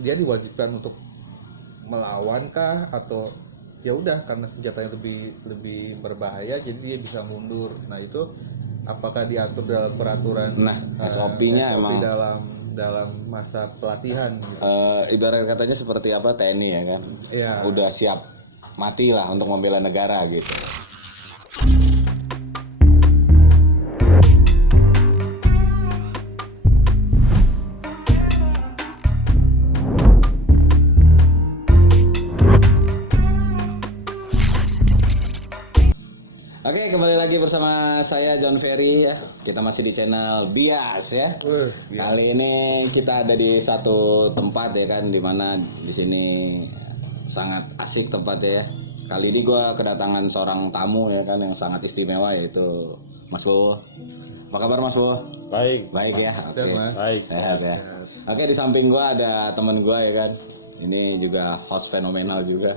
dia diwajibkan untuk melawan kah, atau ya udah karena senjatanya lebih berbahaya jadi dia bisa mundur. Nah itu apakah diatur dalam peraturan SOP-nya SOP emang dalam masa pelatihan gitu? Ibarat katanya seperti apa, TNI ya kan, udah siap mati lah untuk membela negara gitu. Oke, kembali lagi bersama saya John Ferry ya. Kita masih di channel Bias ya. Kali ini kita ada di satu tempat ya kan, dimana di sini sangat asik tempatnya ya. Kali ini gue kedatangan seorang tamu ya kan yang sangat istimewa, yaitu Mas Bowo. Apa kabar Mas Bowo? Baik. Baik ya. Oke. Baik. Sehat ya. Oke, di samping gue ada teman gue ya kan. Ini juga host fenomenal juga.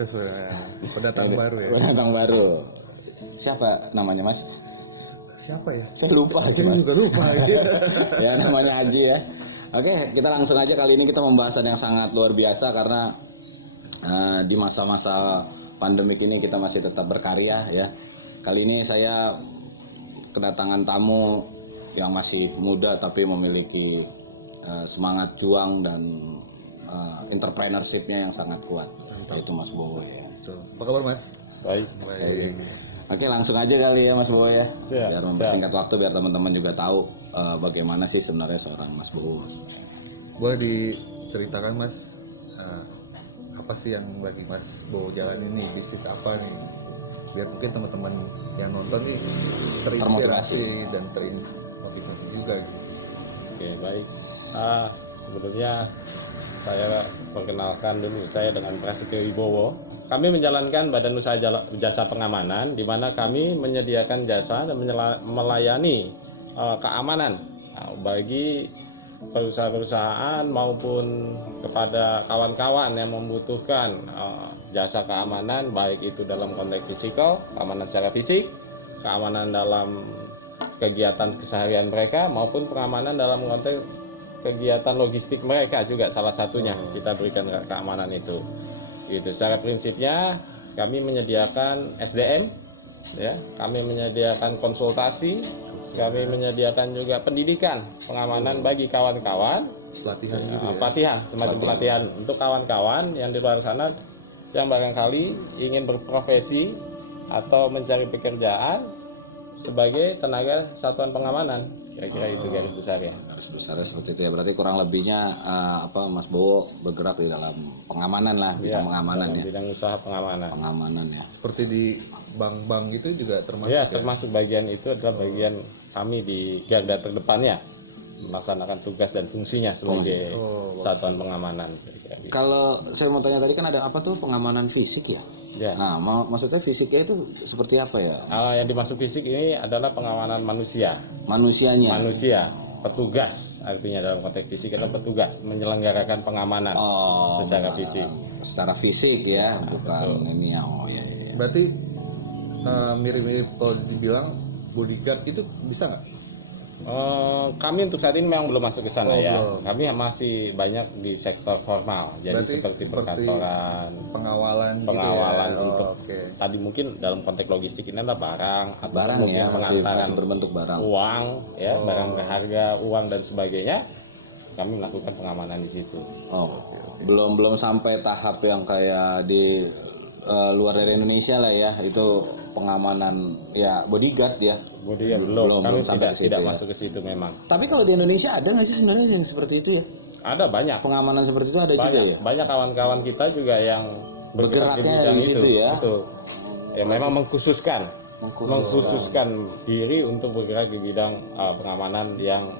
Pendatang baru ya. Pendatang baru. Siapa namanya Mas? Siapa ya? Saya lupa lagi Mas. Juga lupa gitu. Ya namanya Aji ya. Oke, kita langsung aja. Kali ini kita pembahasan yang sangat luar biasa karena di masa-masa pandemik ini kita masih tetap berkarya ya. Kali ini saya kedatangan tamu yang masih muda tapi memiliki semangat juang dan entrepreneurship-nya yang sangat kuat. Yaitu Mas Bowo ya. Apa kabar Mas? Baik. Oke, langsung aja kali ya Mas Bowo ya. Siap. Biar mempersingkat waktu, biar teman-teman juga tahu bagaimana sih sebenarnya seorang Mas Bowo. Boleh diceritakan Mas, apa sih yang lagi Mas Bowo jalan ini, bisnis apa nih? Biar mungkin teman-teman yang nonton nih terinspirasi dan termotivasi juga gitu. Oke, baik. Sebelumnya saya perkenalkan dulu, saya dengan Prasetyo Wibowo. Kami menjalankan Badan Usaha Jasa Pengamanan, di mana kami menyediakan jasa dan melayani keamanan bagi perusahaan-perusahaan maupun kepada kawan-kawan yang membutuhkan jasa keamanan, baik itu dalam konteks fisikal, keamanan secara fisik, keamanan dalam kegiatan keseharian mereka, maupun pengamanan dalam konteks kegiatan logistik mereka juga salah satunya kita berikan keamanan itu. Gitu. Secara prinsipnya kami menyediakan SDM, ya, kami menyediakan konsultasi, kami menyediakan juga pendidikan pengamanan bagi kawan-kawan, pelatihan gitu ya? Pelatihan, semacam pelatihan untuk kawan-kawan yang di luar sana yang barangkali ingin berprofesi atau mencari pekerjaan sebagai tenaga satuan pengamanan. Kira-kira itu garis besar ya. Garis besarnya seperti itu ya. Berarti kurang lebihnya Mas Bowo bergerak di dalam pengamanan lah, bidang pengamanan ya. Bidang usaha pengamanan. Pengamanan ya. Seperti di bank-bank itu juga termasuk ya? Termasuk bagian itu adalah bagian kami di garda terdepannya melaksanakan tugas dan fungsinya sebagai satuan pengamanan. Kalau saya mau tanya tadi kan ada apa tuh pengamanan fisik ya? Ya. Nah, maksudnya fisiknya itu seperti apa ya? Yang dimaksud fisik ini adalah pengamanan manusia. Manusianya? Manusia, petugas. Artinya dalam konteks fisik adalah petugas menyelenggarakan pengamanan secara fisik. Secara fisik ya, bukan betul. Ini ya. Ya. Berarti mirip-mirip kalau dibilang bodyguard itu bisa nggak? Kami untuk saat ini memang belum masuk ke sana ya. Belum. Kami masih banyak di sektor formal. Jadi seperti perkantoran, pengawalan gitu ya? untuk tadi mungkin dalam konteks logistik ini adalah barang atau mungkin ya, pengantaran masih berbentuk barang. Uang ya, barang berharga, uang dan sebagainya. Kami melakukan pengamanan di situ. Belum sampai tahap yang kayak di luar dari Indonesia lah ya, itu pengamanan ya bodyguard ya. Belum. Kami tidak ya. masuk ke situ memang. Tapi kalau di Indonesia ada nggak sih sebenarnya yang seperti itu ya? Ada banyak. Pengamanan seperti itu ada juga ya? Banyak kawan-kawan kita juga yang bergerak di bidang di situ ya. Betul. Ya memang mengkhususkan diri untuk bergerak di bidang pengamanan yang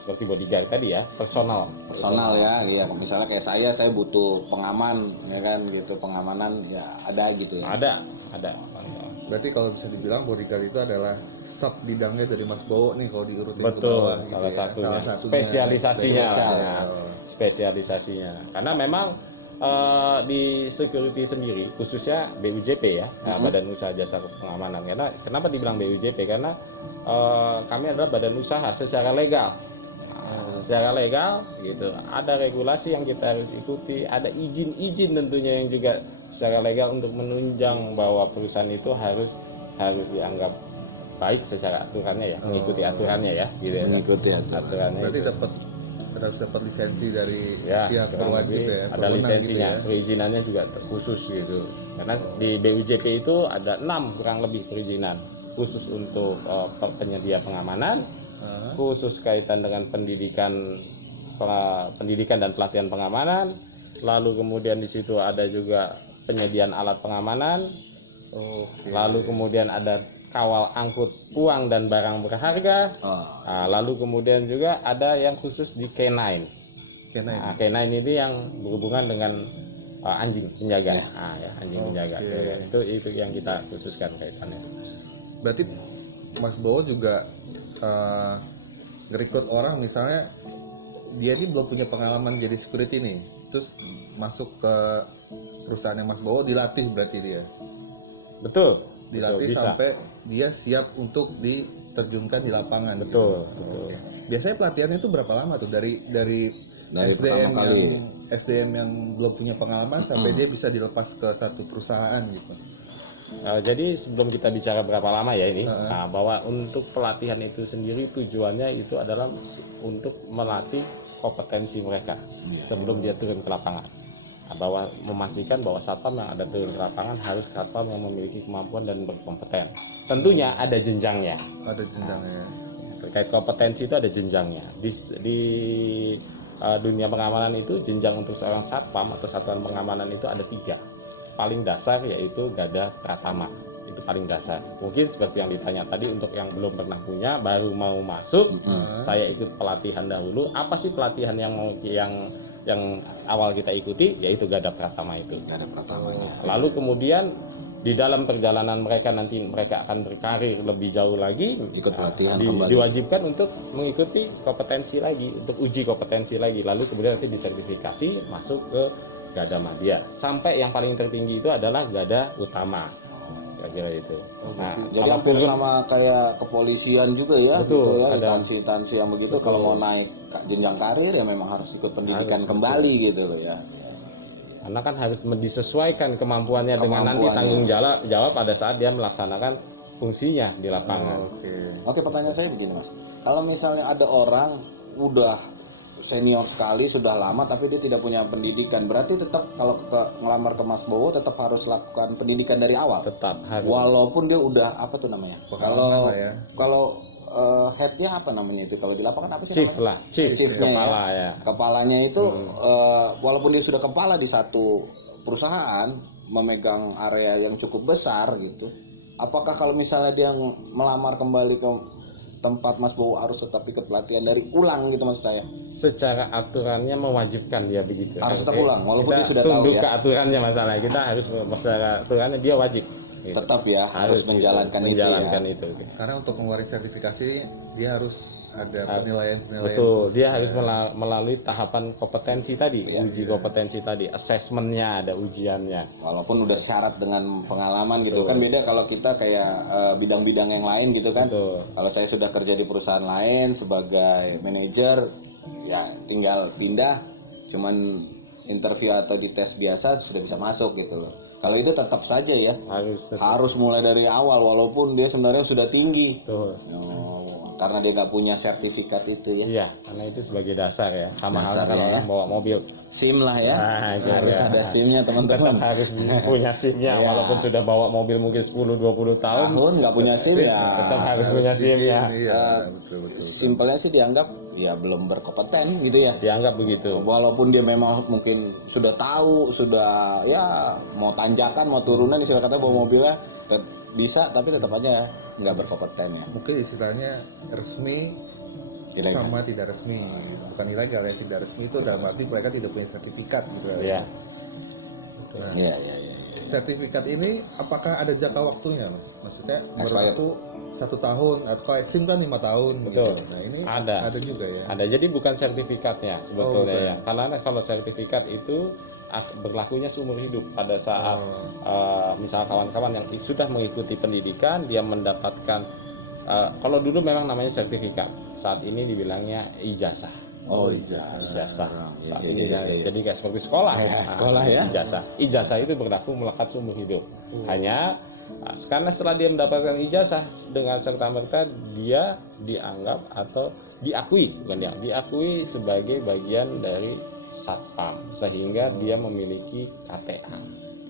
seperti bodyguard tadi ya, personal ya. Iya, misalnya kayak saya butuh pengaman ya kan gitu, pengamanan ya ada gitu ya. Ada. Berarti kalau bisa dibilang bodyguard itu adalah sub bidangnya dari Mas Bowo nih kalau diurutin ke betul, bawah gitu salah ya. satunya. Spesialisasinya. Spesialisasinya. Karena memang di security sendiri, khususnya BUJP ya, Badan Usaha Jasa Pengamanan. Karena kenapa dibilang BUJP? Karena kami adalah badan usaha secara legal. secara legal gitu. Ada regulasi yang kita harus ikuti, ada izin-izin tentunya yang juga secara legal untuk menunjang bahwa perusahaan itu harus dianggap baik secara aturannya ya, mengikuti aturannya ya, gitu ya. Mengikuti Aturannya Berarti itu. harus dapat lisensi dari Ya, pihak kurang berwajib lebih ya, ada berwenang gitu lisensinya, ya. perizinannya juga khusus gitu. Karena di BUJP itu ada 6 kurang lebih perizinan khusus untuk penyedia pengamanan, khusus kaitan dengan pendidikan dan pelatihan pengamanan. Lalu kemudian di situ ada juga penyediaan alat pengamanan. Oke. Lalu kemudian ada kawal angkut uang dan barang berharga. Nah, lalu kemudian juga ada yang khusus di K9. Nah, K9 ini yang berhubungan dengan anjing penjaga. Nah, ya, anjing penjaga. Itu yang kita khususkan kaitannya. Berarti Mas Bowo juga ngerekrut orang, misalnya dia ini belum punya pengalaman jadi security nih, terus masuk ke perusahaannya Mas Bowo, dilatih berarti dia. Betul. Dilatih bisa. sampai dia siap untuk diterjunkan di lapangan. Betul, gitu. betul. Oke. Biasanya pelatihannya itu berapa lama tuh dari SDM pertama kali. SDM yang belum punya pengalaman sampai dia bisa dilepas ke satu perusahaan gitu. Jadi sebelum kita bicara berapa lama ya ini, bahwa untuk pelatihan itu sendiri tujuannya itu adalah untuk melatih kompetensi mereka sebelum dia turun ke lapangan. Bahwa memastikan bahwa satpam yang ada turun ke lapangan harus satpam yang memiliki kemampuan dan berkompeten. Tentunya ada jenjangnya. Ada jenjangnya. Terkait kompetensi itu ada jenjangnya. Di dunia pengamanan itu jenjang untuk seorang satpam atau satuan pengamanan itu ada 3. Paling dasar yaitu Gada Pratama, itu paling dasar. Mungkin seperti yang ditanya tadi, untuk yang belum pernah punya baru mau masuk, saya ikut pelatihan dahulu. Apa sih pelatihan yang awal kita ikuti? Yaitu Gada Pratama itu. Gada Pratama. Lalu kemudian di dalam perjalanan mereka nanti mereka akan berkarir lebih jauh lagi, ikut pelatihan kembali. diwajibkan untuk mengikuti kompetensi lagi, untuk uji kompetensi lagi, lalu kemudian nanti disertifikasi masuk ke Gada Madya. Sampai yang paling tertinggi itu adalah Gada Utama. Kira-kira itu. Nah, jadi hampir sama kayak kepolisian juga ya, betul, gitu ya, ada instansi yang begitu. Kalau mau naik jenjang karir ya memang harus ikut pendidikan kembali gitu loh ya. Karena kan harus disesuaikan kemampuannya dengan nanti tanggung jawab pada saat dia melaksanakan fungsinya di lapangan. Oke, pertanyaan saya begini Mas. Kalau misalnya ada orang udah senior sekali, sudah lama tapi dia tidak punya pendidikan, berarti tetap kalau ngelamar ke Mas Bowo tetap harus lakukan pendidikan dari awal. Tetap harus. Walaupun dia udah apa tuh namanya? Kalau headnya apa namanya itu? Kalau di lapangan apa sih Chief namanya? lah, chief kepala ya. Kepalanya itu walaupun dia sudah kepala di satu perusahaan, memegang area yang cukup besar gitu. Apakah kalau misalnya dia melamar kembali ke tempat Mas Bowo harus tetap ikut pelatihan dari ulang gitu maksud saya? Secara aturannya mewajibkan dia begitu. Harus tetap ulang walaupun kita dia sudah tahu ya. Tunduk ke aturannya masalah. Kita harus secara aturannya dia wajib. Gitu. Tetap ya harus menjalankan itu. Karena untuk mengeluarkan sertifikasi dia harus ada penilaian. Betul, dia harus melalui tahapan kompetensi tadi, uji kompetensi tadi, asesmennya ada ujiannya. Walaupun udah syarat dengan pengalaman gitu. Kan beda kalau kita kayak bidang-bidang yang lain gitu kan. Kalau saya sudah kerja di perusahaan lain sebagai manajer, ya tinggal pindah, cuman interview atau dites biasa sudah bisa masuk gitu loh. Kalau itu tetap saja ya harus mulai dari awal walaupun dia sebenarnya sudah tinggi. Karena dia nggak punya sertifikat itu ya. Iya, karena itu sebagai dasar ya. Sama halnya kalau orang bawa mobil. SIM lah ya. Harus ada SIM-nya teman-teman. Tetap harus punya SIM-nya walaupun sudah bawa mobil mungkin 10-20 tahun nggak punya SIM ya. Tetap harus punya SIM ya. Betul. Simpelnya sih dianggap ya belum berkompeten gitu ya. Dianggap begitu. Walaupun dia memang mungkin sudah tahu, sudah ya mau tanjakan, mau turunan istilah kata bawa mobilnya bisa, tapi tetap aja nggak berkompeten ya. Mungkin istilahnya resmi ilegal. Sama tidak resmi, bukan ilegal ya, tidak resmi itu dalam arti mereka tidak punya sertifikat gitu ya. Nah, sertifikat ini apakah ada jangka waktunya Mas? Maksudnya berlaku 1 tahun atau kayak SIM kan 5 tahun. Betul. Gitu. Nah ini ada juga ya. Ada, jadi bukan sertifikatnya sebetulnya ya. Karena kalau sertifikat itu berlakunya seumur hidup pada saat misal kawan-kawan yang sudah mengikuti pendidikan dia mendapatkan kalau dulu memang namanya sertifikat, saat ini dibilangnya ijazah. Oh iya. Ijazah. Iya, Saat iya, ini iya, iya. jadi kayak seperti sekolah Ya, sekolah ya. Ijazah itu berlaku melekat seumur hidup. Hanya karena setelah dia mendapatkan ijazah dengan serta merta dia dianggap atau diakui, bukan dia, diakui sebagai bagian dari satpam sehingga dia memiliki KTA.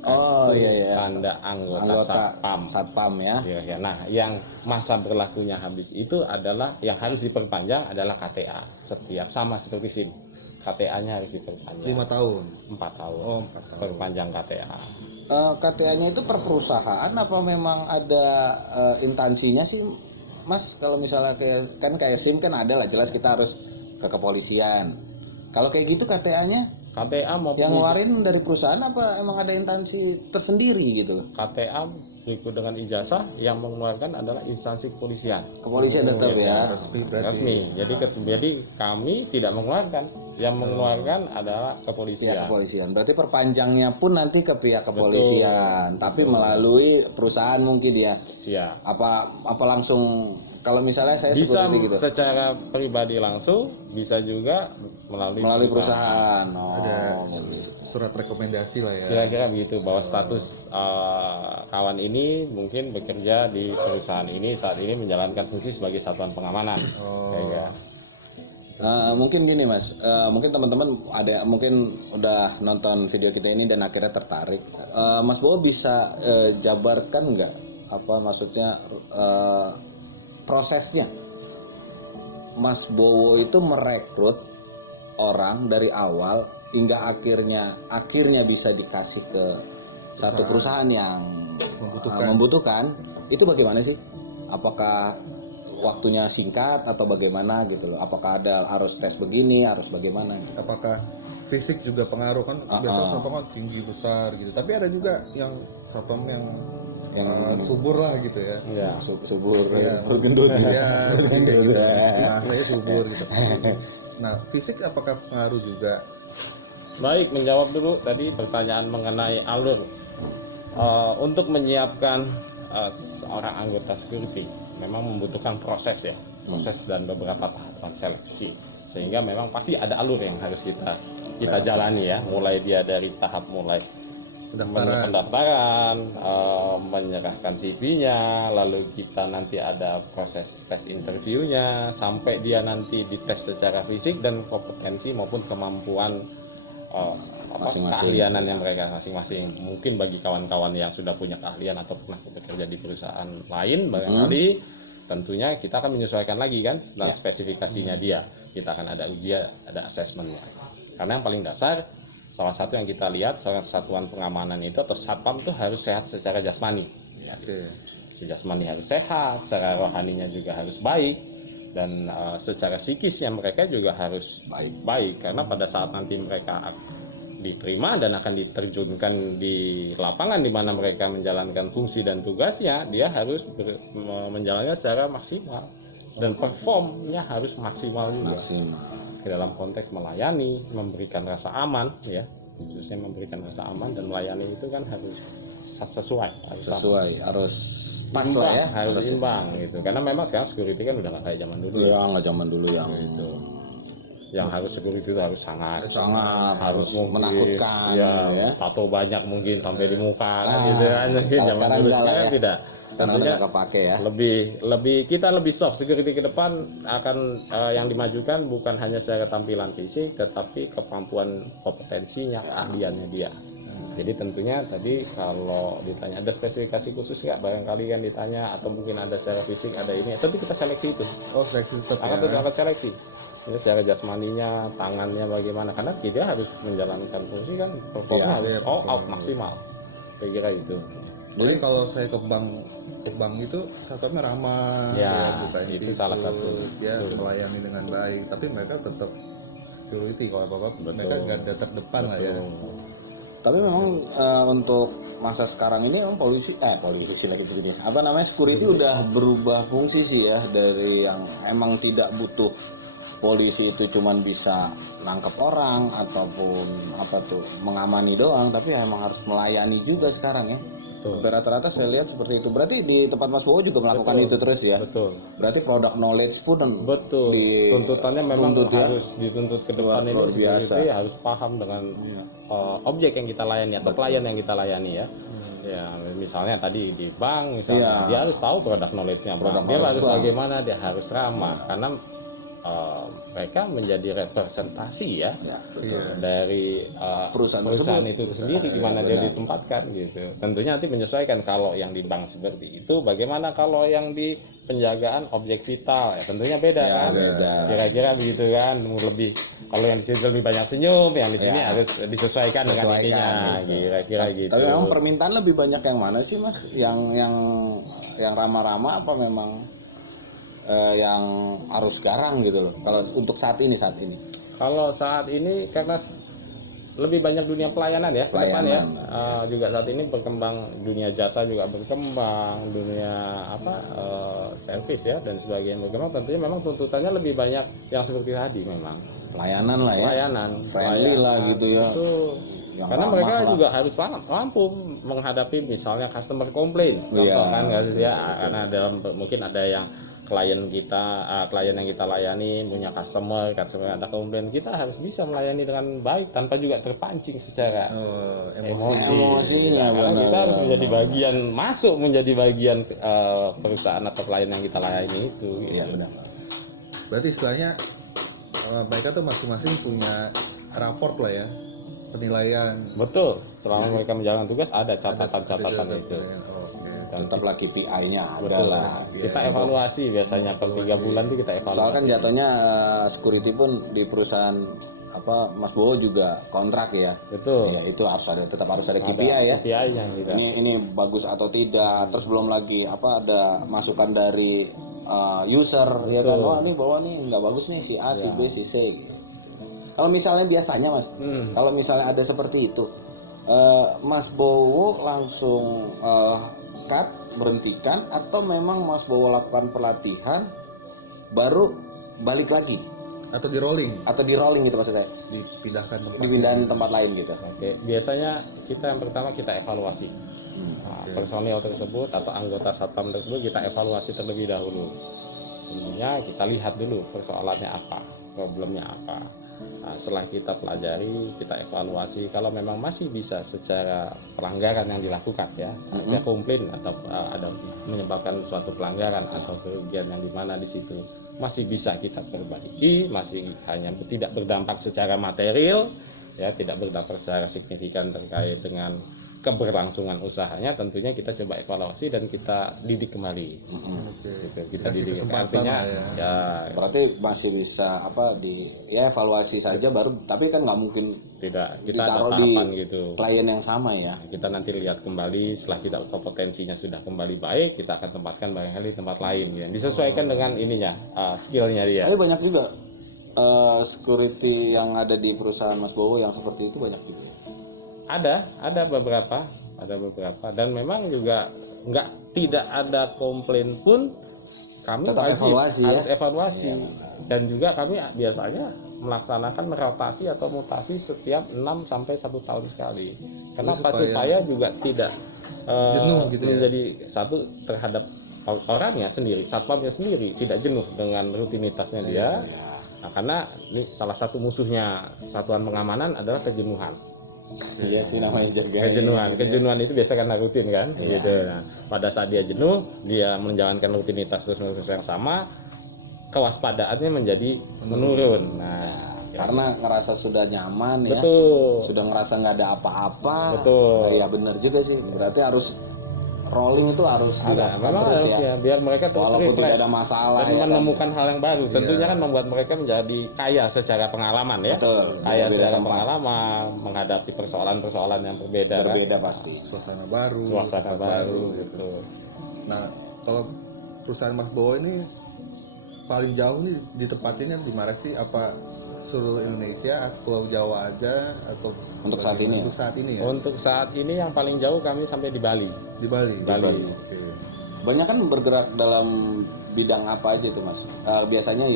Oh Kartu iya iya. Tanda anggota satpam. Satpam ya. Ya, ya. Nah, yang masa berlakunya habis itu adalah yang harus diperpanjang adalah KTA setiap sama seperti SIM. KTA-nya harus diperpanjang 5 tahun. 4 tahun. Oh, 4 tahun. Perpanjang KTA. KTA-nya itu per perusahaan apa memang ada instansinya sih, Mas? Kalau misalnya kayak SIM kan ada lah, jelas kita harus ke kepolisian. Kalau kayak gitu KTA-nya KTA maupun yang ngeluarin dari perusahaan apa emang ada instansi tersendiri gitu loh? KTA berikut dengan ijazah yang mengeluarkan adalah instansi kepolisian. Kepolisian tetap ya. Resmi berarti. Resmi. Jadi kami tidak mengeluarkan. Yang mengeluarkan adalah kepolisian. Pihak kepolisian. Berarti perpanjangnya pun nanti ke pihak kepolisian, tapi melalui perusahaan mungkin ya. Siap. Apa langsung kalau misalnya saya Bisa security gitu. secara pribadi langsung, bisa juga melalui Perusahaan. Oh, Ada surat rekomendasi lah ya. Kira-kira begitu bahwa status kawan ini mungkin bekerja di perusahaan ini saat ini menjalankan fungsi sebagai satuan pengamanan. Oh. Kayaknya. Mungkin gini Mas, mungkin teman-teman ada mungkin udah nonton video kita ini dan akhirnya tertarik. Mas Bowo bisa jabarkan nggak apa maksudnya prosesnya? Mas Bowo itu merekrut orang dari awal hingga akhirnya bisa dikasih ke satu perusahaan yang membutuhkan. Itu bagaimana sih? Apakah waktunya singkat atau bagaimana gitu loh? Apakah harus tes begini, harus bagaimana? Gitu? Apakah fisik juga pengaruh kan? Biasanya satpam kan tinggi besar gitu. Tapi ada juga yang satpam yang subur lah gitu ya. Ya. Subur, Iya, bergendut. Iya, gitu. Nah, saya subur gitu. Nah, fisik apakah pengaruh juga? Baik, menjawab dulu tadi pertanyaan mengenai alur. Untuk menyiapkan seorang anggota security memang membutuhkan proses ya, proses dan beberapa tahapan seleksi. Sehingga memang pasti ada alur yang harus kita jalani ya, mulai dia dari tahap mulai pendaftaran, menyerahkan CV-nya, lalu kita nanti ada proses tes interviewnya, sampai dia nanti dites secara fisik dan kompetensi maupun kemampuan keahlian yang mereka masing-masing. Mungkin bagi kawan-kawan yang sudah punya keahlian atau pernah bekerja di perusahaan lain, barangkali tentunya kita akan menyesuaikan lagi kan dan spesifikasinya dia. Kita akan ada ujian, ada asesmennya. Karena yang paling dasar, salah satu yang kita lihat seorang satuan pengamanan itu atau satpam itu harus sehat secara jasmani. Jasmani harus sehat, secara rohaninya juga harus baik. Dan secara psikisnya mereka juga harus baik karena pada saat nanti mereka diterima dan akan diterjunkan di lapangan di mana mereka menjalankan fungsi dan tugasnya, dia harus menjalankan secara maksimal dan performnya harus maksimal juga. Dalam konteks melayani, memberikan rasa aman ya, khususnya memberikan rasa aman dan melayani itu kan harus sesuai, harus pas imbang, lah ya, harus imbang gitu. Karena memang sekarang security kan udah nggak kayak zaman dulu ya, nggak zaman dulu yang gitu. Yang harus security itu harus sangat harus menakutkan ya, gitu ya. tato banyak mungkin sampai di muka kan gitu kan. Zaman dulu sekarang tidak. Tentunya kepake ya. Lebih kita lebih soft security ke depan akan yang dimajukan bukan hanya secara tampilan fisik tetapi kemampuan kompetensinya, keahliannya dia. Jadi tentunya tadi kalau ditanya ada spesifikasi khusus nggak, barangkali kan ditanya, atau mungkin ada secara fisik ada ini, tapi kita seleksi itu. Oh, seleksi tetap ya. Akan seleksi. Ini secara jasmaninya, tangannya bagaimana, karena dia harus menjalankan fungsi kan, performnya harus all out maksimal. Saya kira itu. Jadi kalau saya ke bank itu satpamnya ramah, ya buka itu salah satu. Dia melayani dengan baik, tapi mereka tetap security kalau apa-apa mereka garda terdepan lah ya. Tapi memang untuk masa sekarang ini polisi lagi begini. Apa namanya, security udah berubah fungsi sih ya, dari yang emang tidak butuh polisi itu cuman bisa nangkep orang ataupun mengamani doang, tapi emang harus melayani juga sekarang ya. Betul. Hampir rata-rata saya lihat seperti itu. Berarti di tempat Mas Bowo juga melakukan Betul. itu terus ya? Betul. Berarti produk knowledge pun Betul. Tuntutannya memang tuntut ya? harus dituntut ke depan ini Luar biasa. security harus paham dengan objek yang kita layani atau klien yang kita layani ya. Ya, misalnya tadi di bank misalnya, Iya. dia harus tahu produk knowledge-nya Produk bank. Dia knowledge harus bank. bagaimana, dia harus ramah karena mereka menjadi representasi ya Ya, Iya. dari Perusahaan perusahaan tersebut. itu sendiri di mana dia ditempatkan gitu. Tentunya nanti menyesuaikan kalau yang di bank seperti itu, bagaimana kalau yang di penjagaan objek vital ya tentunya beda Ya, kan. beda. Kira-kira begitu kan, lebih kalau yang di sini lebih banyak senyum, yang di sini Ya. harus disesuaikan dengan Sesuaikan, ininya, gitu. kira-kira gitu. Tapi memang permintaan lebih banyak yang mana sih Mas? Yang ramah-ramah apa memang yang arus garang gitu loh? Kalau untuk saat ini Kalau saat ini karena lebih banyak dunia pelayanan ya ke depan ya. Pelayanan. Juga saat ini berkembang dunia jasa juga berkembang, dunia servis ya dan sebagainya berkembang. Tentunya memang tuntutannya lebih banyak yang seperti tadi memang. pelayanan lah ya, Pelayanan, friendly lah gitu ya. Betul. Yang Karena ramah mereka lah. juga harus mampu menghadapi misalnya customer complaint, contoh Iya, kan kasus ya, betul. karena dalam mungkin ada yang klien yang kita layani punya customer ada komplain, kita harus bisa melayani dengan baik tanpa juga terpancing secara emosi. Emosinya, Karena benar. kita harus menjadi bagian menjadi bagian perusahaan atau klien yang kita layani itu. Gitu. Iya benar. Berarti istilahnya mereka tuh masing-masing punya raport lah ya, penilaian. Betul. Selama mereka menjalankan tugas ada catatan-catatan Ada itu. penilaian. Oh, oke. Dan Tetap lagi PI-nya ada betul. lah. Kita evaluasi biasanya per 3 bulan tuh kita evaluasi. Soalnya kan jatuhnya security pun di perusahaan apa Mas Bowo juga kontrak ya. Betul. Ya itu tetap harus ada KPI ya. KPI-nya kita. Ini bagus atau tidak, terus belum lagi ada masukan dari user ya kan, wah ini bawa nih nggak bagus nih si A, si B, si C. Kalau misalnya biasanya Mas, kalau misalnya ada seperti itu, Mas Bowo langsung cut, berhentikan, atau memang Mas Bowo lakukan pelatihan, baru balik lagi, Atau di rolling, atau di rolling gitu maksud saya, dipindahkan tempat. dipindahin tempat lain gitu. Oke, biasanya kita yang pertama kita evaluasi. Personil tersebut atau anggota satpam tersebut kita evaluasi terlebih dahulu. Tentunya kita lihat dulu persoalannya apa, problemnya apa. Nah, setelah kita pelajari, kita evaluasi. Kalau memang masih bisa secara pelanggaran yang dilakukan ya, ada komplain atau ada menyebabkan suatu pelanggaran atau kerugian yang dimana di situ masih bisa kita perbaiki, masih hanya tidak berdampak secara material, ya tidak berdampak secara signifikan terkait dengan keberlangsungan usahanya, tentunya kita coba evaluasi dan kita didik kembali. Gitu. Kita Kasih didik kesempatan artinya lah ya. ya Berarti masih bisa evaluasi saja baru, tapi kan nggak mungkin tidak kita ada ditaruh di tahapan gitu. klien yang sama ya. Kita nanti lihat kembali setelah kita kompetensinya sudah kembali baik, kita akan tempatkan barangkali di tempat lain ya. Disesuaikan dengan ininya, skillnya dia. Tapi banyak juga security yang ada di perusahaan Mas Bowo yang seperti itu banyak juga. Ada beberapa dan memang juga tidak ada komplain pun kami Tetap wajib evaluasi ya? harus evaluasi Iya. dan juga kami biasanya melaksanakan rotasi atau mutasi setiap 6 sampai 1 tahun sekali. Kenapa? Supaya juga tidak jenuh gitu ya? menjadi satu terhadap orangnya sendiri, satpamnya sendiri tidak jenuh dengan rutinitasnya dia. Nah, karena ini salah satu musuhnya satuan pengamanan adalah kejenuhan. Iya sih namanya jaga. Kejenuhan itu biasa karena rutin kan, gitu. Nah, pada saat dia jenuh, dia menjalankan rutinitas terus yang sama, kewaspadaannya menjadi menurun. Nah, Karena ngerasa sudah nyaman ya, betul. sudah ngerasa nggak ada apa-apa. Betul. Iya benar juga sih. Berarti harus rolling itu harus dilakukan Memang terus harus ya. biar mereka terus Walaupun tidak refresh ada masalah dan ya kan. menemukan hal yang baru. Tentunya kan membuat mereka menjadi kaya secara pengalaman ya. Betul. Kaya Berbeda secara tempat. pengalaman, menghadapi persoalan-persoalan yang berbeda. Berbeda kan? pasti. Suasana baru, Suasana tempat baru gitu. gitu. Nah, kalau perusahaan Mas Bowo ini paling jauh nih ditempatinnya di mana sih? Apa seluruh Indonesia, Pulau Jawa aja, atau Untuk saat ini ya? Untuk saat ini ya? Untuk saat ini yang paling jauh kami sampai di Bali. Di Bali. Bali. Oke. Banyak kan bergerak dalam bidang apa aja itu Mas? Biasanya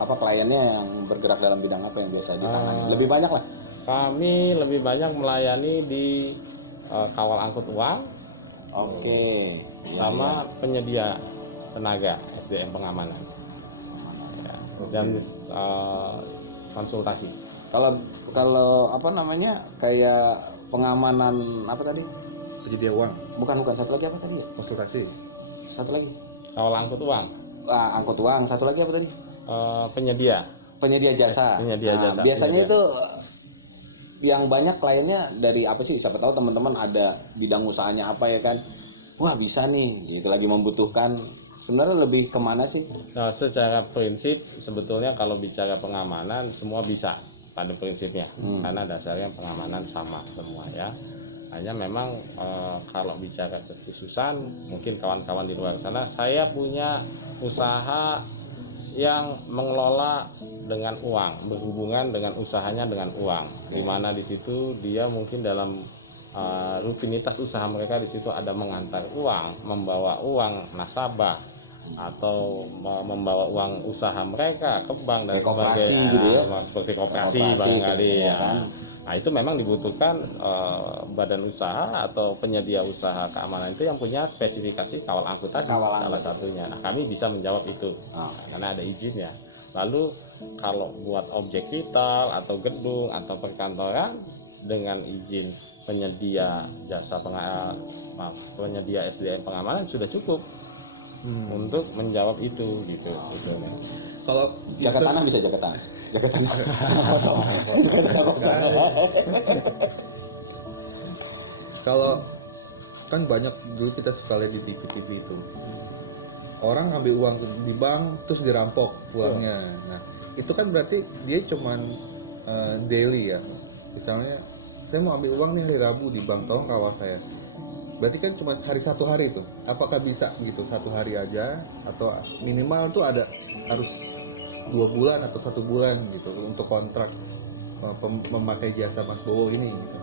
kliennya yang bergerak dalam bidang apa yang biasa ditangani? Lebih banyak lah. Kami lebih banyak melayani di kawal angkut uang, Oke. sama penyedia tenaga SDM pengamanan ya. Dan konsultasi. Kalau apa namanya kayak pengamanan apa tadi? Penyedia uang, Bukan satu lagi apa tadi? konsultasi. Satu lagi. Kalau angkut uang, Angkut uang. Satu lagi apa tadi? penyedia Jasa. Penyedia jasa, Biasanya penyedia. itu yang banyak kliennya dari apa sih? Siapa tahu teman-teman ada bidang usahanya apa ya kan? Wah bisa nih, gitu lagi membutuhkan. Sebenarnya lebih kemana sih? Nah, secara prinsip sebetulnya kalau bicara pengamanan semua bisa pada prinsipnya, karena dasarnya pengamanan sama semua ya. Hanya memang kalau bicara kekhususan, mungkin kawan-kawan di luar sana, saya punya usaha yang mengelola dengan uang, berhubungan dengan usahanya dengan uang, di mana di situ dia mungkin dalam rutinitas usaha mereka di situ ada mengantar uang, membawa uang nasabah, atau membawa uang usaha mereka ke bank dan Kayak koperasi sebagainya. gitu ya? Seperti koperasi Koperasi barangkali gitu, ya ya. kan? Nah itu memang dibutuhkan badan usaha atau penyedia usaha keamanan itu yang punya spesifikasi kawal angkut tadi, Kawal salah angkut. satunya. Nah kami bisa menjawab itu karena ada izinnya. Lalu kalau buat objek vital atau gedung atau perkantoran dengan izin penyedia jasa penyedia SDM pengamanan sudah cukup untuk menjawab itu gitu sebetulnya. Kalau Jaga user- tanah bisa jaga tanah. Jaga tanah. Kosong. Jaga tanah kosong. Kalau kan banyak dulu kita suka lihat di TV-TV itu orang ngambil uang di bank terus dirampok uangnya. Nah itu kan berarti dia cuman daily ya. Misalnya saya mau ambil uang nih hari Rabu di bank, tolong kawal saya. Berarti kan cuma satu hari itu. Apakah bisa gitu satu hari aja atau minimal tuh ada harus 2 bulan atau 1 bulan gitu untuk kontrak memakai jasa Mas Bowo ini? Gitu.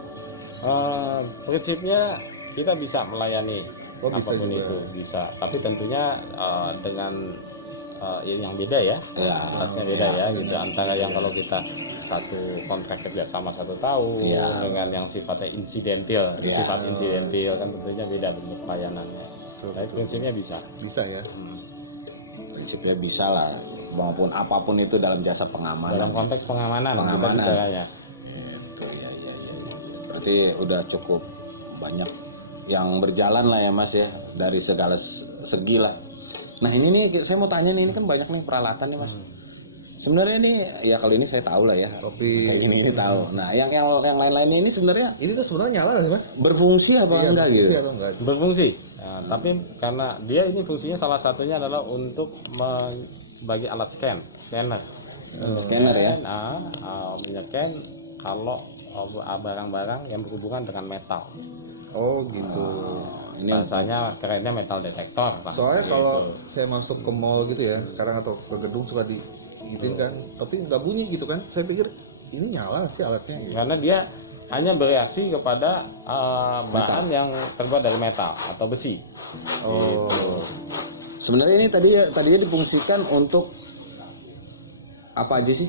Prinsipnya kita bisa melayani Bisa apapun juga. itu bisa, tapi tentunya dengan yang beda ya, Ya, atasnya beda ya, ya gitu, antara yang kalau kita satu kontrak kerja sama 1 tahun Ya. dengan yang sifatnya insidentil, Ya. sifat insidentil kan tentunya beda bentuk pelayanannya. Tapi prinsipnya bisa. Bisa ya. Prinsipnya bisa lah, maupun apapun itu dalam jasa pengamanan. Dalam konteks pengamanan, kita Pengamanan. bicaranya. Gitu, ya. Berarti udah cukup banyak yang berjalan lah ya Mas ya, dari segala segi lah. Nah ini nih saya mau tanya nih, ini kan banyak nih peralatan nih Mas. Sebenarnya ini ya kalau ini saya tahu lah ya. Topi. Kayak gini ini tahu. Nah yang lain-lainnya ini sebenarnya Ini tuh sebenarnya nyala nggak sih Mas? berfungsi apa enggak berfungsi gitu? atau enggak? Berfungsi. Nah, tapi karena dia ini fungsinya salah satunya adalah untuk sebagai alat scanner. Scanner ya. Menyekan kalau barang-barang yang berhubungan dengan metal. Oh gitu. Ini Bahasanya kerennya metal detektor, Pak. Soalnya Gitu. kalau saya masuk ke mall gitu ya, sekarang atau ke gedung suka digituin kan, tapi nggak bunyi gitu kan. Saya pikir ini nyala sih alatnya. Gitu. Karena dia hanya bereaksi kepada bahan yang terbuat dari metal atau besi. Oh. Gitu. sebenarnya ini tadinya difungsikan untuk apa aja sih?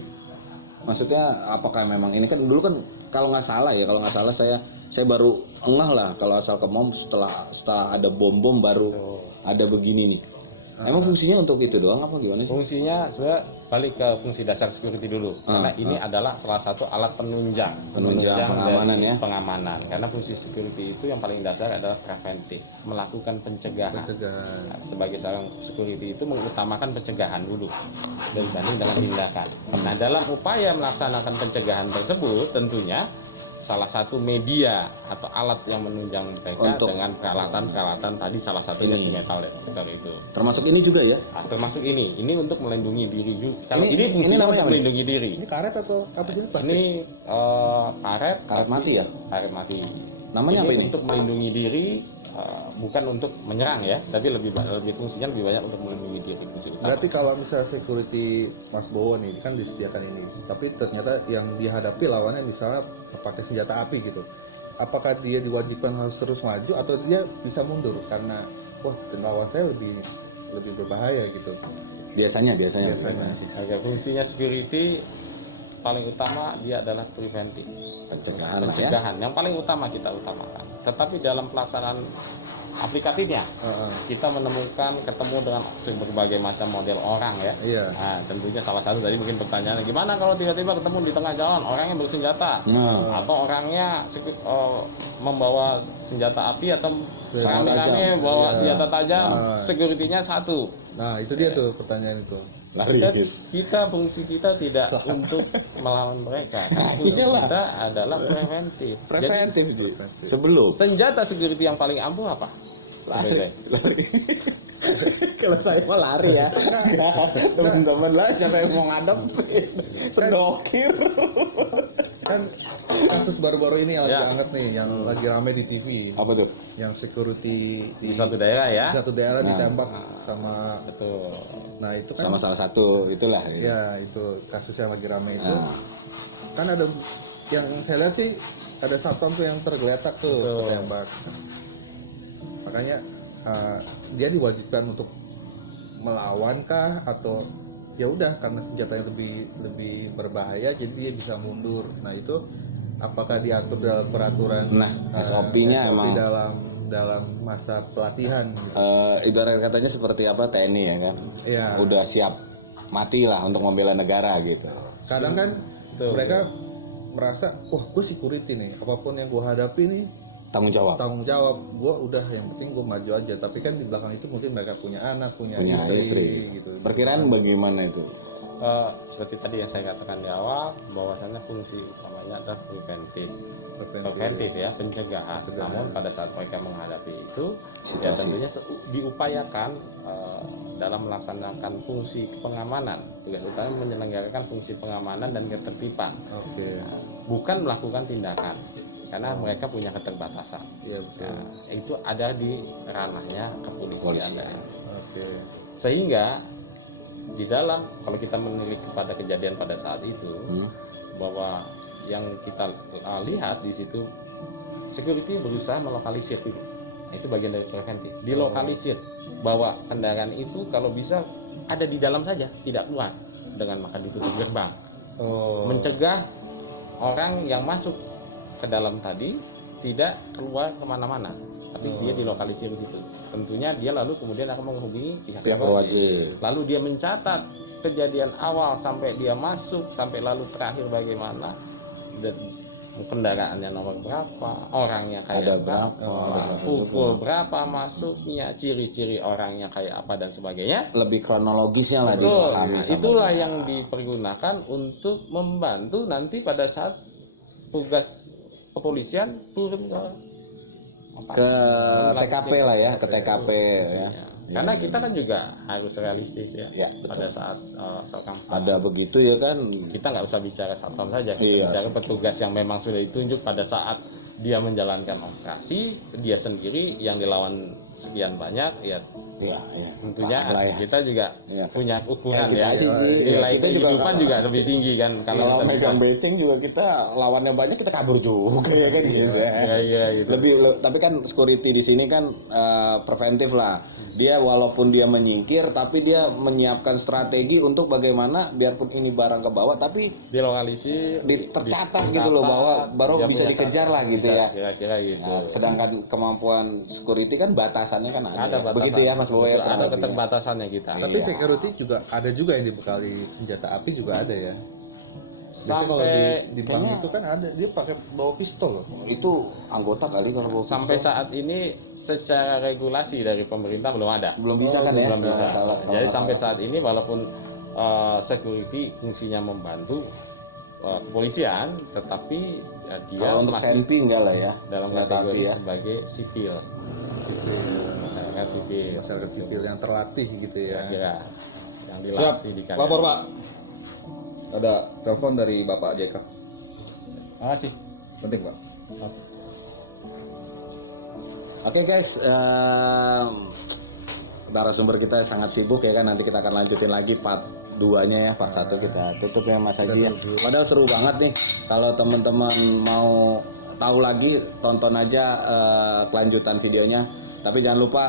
Maksudnya apakah memang ini kan dulu kan kalau nggak salah saya baru ngeh lah kalau asal ke mom setelah ada bom baru ada begini nih. Emang fungsinya untuk itu doang apa gimana sih? Fungsinya sebenarnya balik ke fungsi dasar security dulu. Karena ini adalah salah satu alat penunjang pengamanan dari ya. pengamanan. Karena fungsi security itu yang paling dasar adalah preventif, melakukan pencegahan. Pencegahan. Nah, sebagai seorang security itu mengutamakan pencegahan dulu dibanding dengan tindakan. Nah, dalam upaya melaksanakan pencegahan tersebut tentunya salah satu media atau alat yang menunjang mereka Untuk- dengan peralatan tadi salah satunya Ini. si metal detektor itu. Termasuk ini juga ya? Termasuk ini untuk melindungi diri juga. Kalau Ini ini fungsinya namanya untuk apa nih? melindungi diri. Ini karet atau apa sih? Plastik? Ini karet Karet tapi- mati ya? Karet mati. Namanya apa ini? Untuk melindungi diri, bukan untuk menyerang ya, tapi lebih fungsinya lebih banyak untuk melindungi diri, fungsi utama. Berarti kalau misalnya security Mas Bowo nih kan disediakan ini, tapi ternyata yang dihadapi lawannya misalnya pakai senjata api gitu. Apakah dia diwajibkan harus terus maju atau dia bisa mundur karena wah lawan saya lebih berbahaya gitu. Biasanya. Oke, fungsinya security paling utama dia adalah preventif, Pencegahan lah ya. pencegahan yang paling utama kita utamakan. Tetapi dalam pelaksanaan aplikatifnya. Heeh. Kita menemukan ketemu dengan berbagai macam model orang ya. Iya. Nah, tentunya salah satu tadi mungkin pertanyaannya gimana kalau tiba-tiba ketemu di tengah jalan orangnya bersenjata atau orangnya membawa senjata api atau Senjata rame-rame tajam. bawa Iya. senjata tajam, Ah. security-nya satu. Nah, itu dia tuh pertanyaan itu. Lari. Kita fungsi kita tidak untuk melawan mereka. Fungsi Iyalah. kita adalah preventif. Preventif Ji. Preventif. Sebelum Jadi, senjata security yang paling ampuh apa? lari. Kalau saya mau lari ya. Teman-teman lah siapa yang mau ngadepin. Sedokir. Kan kasus baru-baru ini yang lagi Ya. hangat nih, yang lagi rame di TV. Apa tuh? Yang security Di satu daerah ya. di satu daerah Nah. ditembak sama. Betul. Nah, itu kan Sama salah satu itulah. Gitu. ya itu kasus yang lagi rame itu. Nah, Kan ada yang saya lihat sih ada satpam tuh yang tergeletak tuh Betul. ketembak. Makanya dia diwajibkan untuk melawan kah atau ya udah karena senjatanya lebih berbahaya jadi dia bisa mundur. Nah, itu apakah diatur dalam peraturan Nah, SOP-nya SOP emang dalam masa pelatihan gitu. ibarat katanya seperti apa TNI ya kan. Iya. Udah siap mati lah untuk membela negara gitu. Kadang kan Betul. mereka merasa, wah gue security nih, apapun yang gue hadapi nih Tanggung jawab. tanggung jawab gue, udah yang penting gue maju aja. Tapi kan di belakang itu mungkin mereka punya anak, punya istri gitu. Perkiraan bagaimana itu? Seperti tadi yang saya katakan di awal, bahwasannya fungsi utamanya adalah preventif ya, pencegahan. Namun pada saat mereka menghadapi itu, ya Situasi. tentunya diupayakan dalam melaksanakan fungsi pengamanan. Tugas utama menyelenggarakan fungsi pengamanan dan ketertiban, Oke. bukan melakukan tindakan, karena mereka punya keterbatasan. Iya betul. Nah, itu ada di ranahnya kepolisian. Polisian. Oke. Sehingga di dalam kalau kita menilik kepada kejadian pada saat itu, bahwa yang kita lihat di situ security berusaha melokalisir dulu. Nah, itu bagian dari preventif. Dilokalisir bahwa kendaraan itu kalau bisa ada di dalam saja, tidak keluar, dengan maka ditutup gerbang. Oh. Mencegah orang yang masuk ke dalam tadi tidak keluar kemana-mana, tapi dia dilokalisir di situ. Tentunya dia lalu kemudian akan menghubungi pihak Pihak berwajib. lalu dia mencatat kejadian awal sampai dia masuk, sampai lalu terakhir bagaimana, dan kendaraannya nomor berapa, orangnya kayak Ada berapa, pukul berapa masuknya, ciri-ciri orangnya kayak apa dan sebagainya. Lebih kronologisnya lah Betul. dipahami. Nah, sama itulah dia. yang dipergunakan untuk membantu nanti pada saat tugas kepolisian turun ke TKP lah ya, ke TKP ya. Karena kita kan juga harus realistis ya, Ya, betul. pada saat satpam. Ada begitu ya kan. Kita nggak usah bicara satpam saja, kita Iya, bicara petugas yang memang sudah ditunjuk pada saat dia menjalankan operasi, dia sendiri yang dilawan sekian banyak, ya Iya, iya. tentunya Paham lah ya. kita juga Iya. punya ukuran Kita ya. sih, Ji. Nilai Kita juga kehidupan kalau- juga lebih tinggi kan kalau Kalau kita bisa. megang beceng juga kita lawannya banyak kita kabur juga ya kan gitu. Iya gitu. Tapi kan security di sini kan preventif lah. Dia walaupun dia menyingkir tapi dia menyiapkan strategi untuk bagaimana biarpun ini barang ke bawah tapi dilokalisir, tercatat gitu loh, bahwa baru dia bisa punya dikejar lah gitu bisa, ya. Kira-kira gitu. Nah, sedangkan kemampuan security kan batasannya kan ada. Ada batasan. Begitu ya Mas Bowo ya. Betul, ada kurang lebih ya. keterbatasannya kita. Tapi Iya. security juga ada yang dibekali senjata api juga ada ya. Biasanya kalau Sampai di bank kayaknya- itu kan ada dia pakai bawa pistol loh. Itu anggota kali kalau bawa sampai pistol. saat ini secara regulasi dari pemerintah belum ada. belum bisa Oh, kan ya? Belum bisa. Kalau Jadi nggak sampai salah. saat ini walaupun security fungsinya membantu kepolisian, tetapi dia kalau untuk masih SNP enggak lah ya. dalam Senjata kategori api ya. sebagai sipil, masyarakat sipil, Masyarakat sipil yang terlatih gitu ya. kira-kira yang dilatih di Lapor Pak. Ada telepon dari Bapak JK. Makasih. Penting Pak. Oke guys, narasumber kita sangat sibuk ya kan, nanti kita akan lanjutin lagi part 2-nya ya, part 1 kita tutup ya Mas Haji ya. Padahal seru banget nih, kalau teman-teman mau tahu lagi tonton aja kelanjutan videonya. Tapi jangan lupa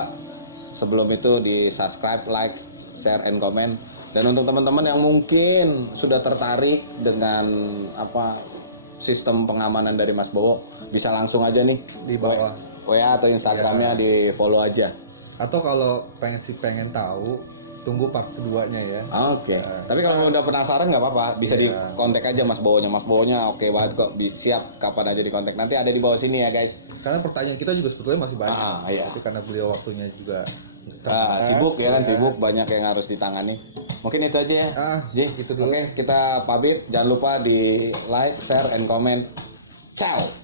sebelum itu di subscribe, like, share, and comment. Dan untuk teman-teman yang mungkin sudah tertarik dengan apa sistem pengamanan dari Mas Bowo, bisa langsung aja nih Di bawah WA atau Instagramnya di follow aja. Atau kalau pengen tahu, tunggu part keduanya ya. Oke. Tapi kalau udah penasaran nggak apa-apa, bisa di kontak aja Mas Bowonya. Mas Bowonya oke banget kok, siap kapan aja di kontak. Nanti ada di bawah sini ya guys. Karena pertanyaan kita juga sebetulnya masih banyak. Iya. Tapi karena beliau waktunya juga Sibuk ya kan, sibuk, banyak yang harus ditangani. Mungkin itu aja ya. Gitu dulu. Oke, kita pamit. Jangan lupa di like, share, and comment. Ciao.